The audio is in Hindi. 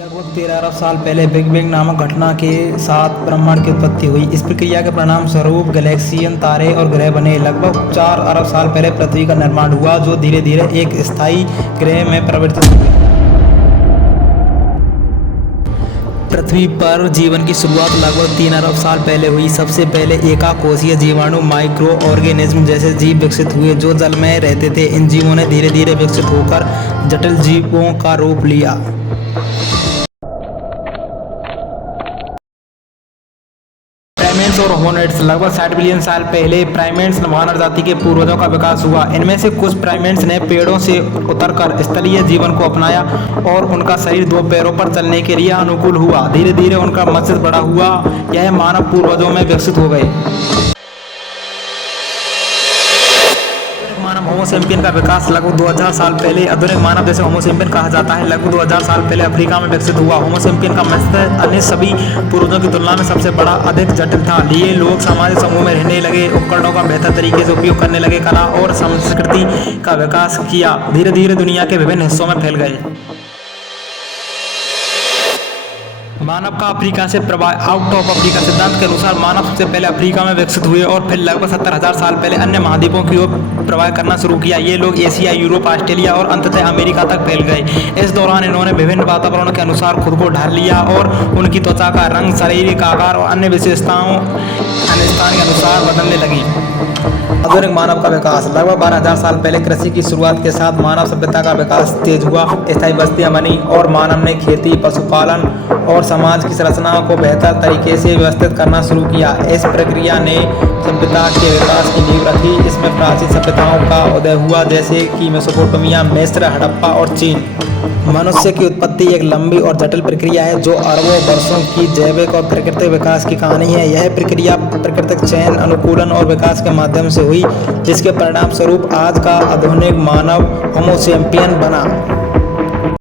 लगभग 13 अरब साल पहले बिग बैंग नामक घटना के साथ ब्रह्मांड की उत्पत्ति हुई। इस प्रक्रिया के परिणाम स्वरूप गैलेक्सियन, तारे और ग्रह बने। लगभग 4 अरब साल पहले पृथ्वी का निर्माण हुआ, जो धीरे धीरे एक स्थायी ग्रह में परिवर्तित हुई। पृथ्वी पर जीवन की शुरुआत लगभग 3 अरब साल पहले हुई। सबसे पहले एकाकोशीय जीवाणु, माइक्रो ऑर्गेनिज्म जैसे जीव विकसित हुए जो जल में रहते थे। इन जीवों ने धीरे धीरे विकसित होकर जटिल जीवों का रूप लिया। प्राइमेट्स और होमिनिड्स। लगभग 60 बिलियन साल पहले प्राइमेट्स मानव जाति के पूर्वजों का विकास हुआ। इनमें से कुछ प्राइमेट्स ने पेड़ों से उतरकर स्थलीय जीवन को अपनाया और उनका शरीर 2 पैरों पर चलने के लिए अनुकूल हुआ। धीरे धीरे उनका मस्तिष्क बड़ा हुआ। यह मानव पूर्वजों में विकसित हो गए। मानव होमो सैपियन का विकास लगभग 2000 साल पहले, आधुनिक मानव जिसे होमो सैपियन कहा जाता है, लगभग 2000 साल पहले अफ्रीका में विकसित हुआ। होमो सैपियन का मस्तिष्क अन्य सभी पूर्वजों की तुलना में सबसे बड़ा, अधिक जटिल था। लिए लोग सामाजिक समूह में रहने लगे, उपकरणों का बेहतर तरीके से उपयोग करने लगे, कला और संस्कृति का विकास किया, धीरे धीरे दुनिया के विभिन्न हिस्सों में फैल गए। मानव का अफ्रीका से प्रवाह। आउट ऑफ अफ्रीका सिद्धांत के अनुसार मानव सबसे पहले अफ्रीका में विकसित हुए और फिर लगभग 70,000 साल पहले अन्य महाद्वीपों की ओर प्रवाह करना शुरू किया। ये लोग एशिया, यूरोप, ऑस्ट्रेलिया और अंततः अमेरिका तक फैल गए। इस दौरान इन्होंने विभिन्न वातावरण के अनुसार खुद को ढाल लिया और उनकी त्वचा का रंग, शारीरिक आकार और अन्य विशेषताओं अन्य स्थान के अनुसार बदलने लगी। आधुनिक मानव का विकास। लगभग 12,000 साल पहले कृषि की शुरुआत के साथ मानव सभ्यता का विकास तेज हुआ। स्थायी बस्तियां बनी और मानव ने खेती, पशुपालन और समाज की संरचना को बेहतर तरीके से व्यवस्थित करना शुरू किया। इस प्रक्रिया ने सभ्यता के विकास की नींव रखी। इसमें प्राचीन सभ्यताओं का उदय हुआ, जैसे कि मेसोपोटामिया, मिस्र, हड़प्पा और चीन। मनुष्य की उत्पत्ति एक लंबी और जटिल प्रक्रिया है जो अरबों वर्षों की जैविक और प्राकृतिक विकास की कहानी है। यह प्रक्रिया प्राकृतिक चयन, अनुकूलन और विकास के माध्यम से हुई, जिसके परिणाम स्वरूप आज का आधुनिक मानव होमो सैपियन बना।